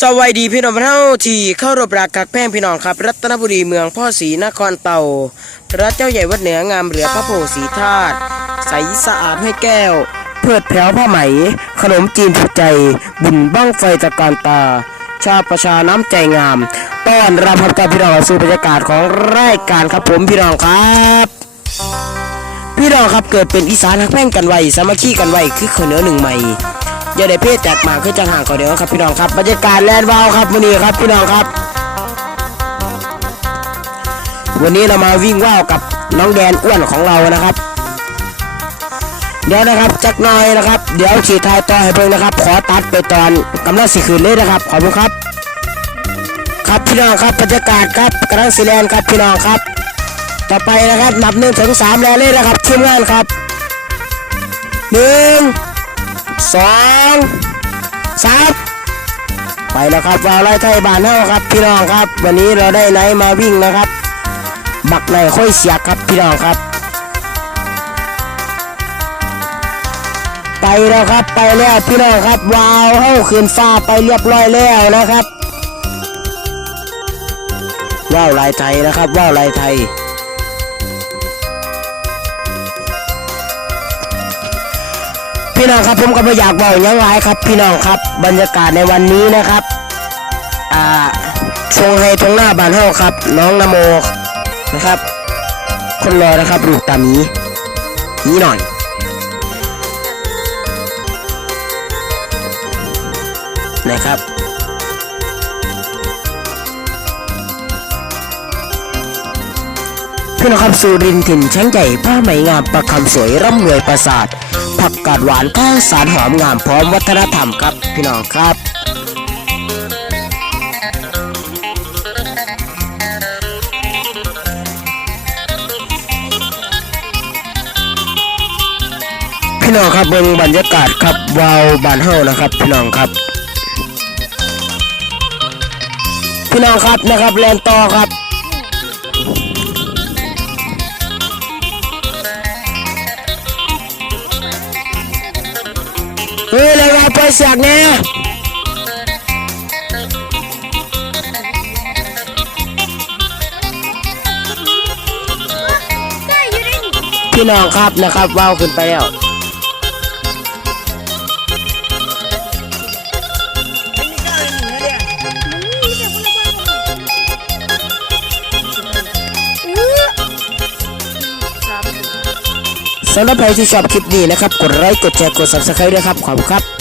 สวัสดีพี่น้องเท่าที่เข้ารบรักกักแพ่งพี่น้องครับ รัตนบุรีเมืองพ่อศรีนครเต่าพระเจ้าใหญ่วัดเหนืองามเหลือพระโพธิ์ศรีธาตุใสสะอาดให้แก้ว เพิดแผวผ้าไหม ขนมจีนถูกใจ บุญบ้างไฟตะการตา ชาประชาน้ำใจงามต้อนรับพับกับพี่น้องสู่บรรยากาศของรายการครับผมพี่น้องครับพี่น้องครับเกิดเป็นอีสานหักแพ่งกันไว้สามัคคีกันไว้คือข้าวเหนียวหนึ่งใหม่ อย่าได้เพศแตกหมากคือจังห่างข้าวเหนียวครับพี่น้องครับบรรยากาศแลนด์วาวครับวันนี้ครับพี่น้องครับ วันนี้เรามาวิ่งว่าวกับน้องแดนอ้วนของเรานะครับ เดี๋ยวนะครับจักน่อยนะครับ เดี๋ยวฉีดทายต่อให้เพิ่งนะครับ ขอตัดไปตอนกำลังสิคืนเลยนะครับขอบคุณครับ ครับพี่น้องครับบรรยากาศครับกำลังสีแลนครับพี่น้องครับ ต่อไปนะครับนับหนึ่งถึงสามแล้วเลยนะครับทีมงานครับหนึ่ง สองสามไปแล้วครับวาวไล่ไทยบานเท่าครับ พี่น้องครับ วันนี้เราได้ไนท์มาวิ่งนะครับ บักในค่อยเสียครับพี่น้องครับ ไปแล้วครับไปแล้วพี่น้องครับ วาวเข้าคืนฟ้าไปเรียบร้อยแล้วนะครับ ว่าวลายไทยนะครับ ว่าวลายไทย พี่น้องครับผมก็ไม่อยากบอกยังไงครับ พี่น้องครับบรรยากาศในวันนี้นะครับอ่าชงให้ตรงหน้าบานเฮาครับ น้องนโมนะครับ คนรอนะครับลูกตามีนี้หน่อยนะครับพี่น้องครับสุรินทร์ถิ่นช้างใหญ่ผ้าไหมงามประคำสวยร่ำรวยประสาท ผักกาดหวานข้าวสารหอมงามพร้อมวัฒนธรรมครับพี่น้องครับพี่น้องครับเบิ่งบรรยากาศครับวาวบานเฮานะครับพี่น้องครับ พี่น้องครับนะครับแลนต่อครับ เลยว่าไปเสียกแน่พี่น้องครับนะครับว่าวขึ้นไปแล้วสำหรับใครที่ชอบคลิปนี้นะครับ กดไลค์ กดแชร์ กด subscribe ด้วยครับ ขอบคุณครับ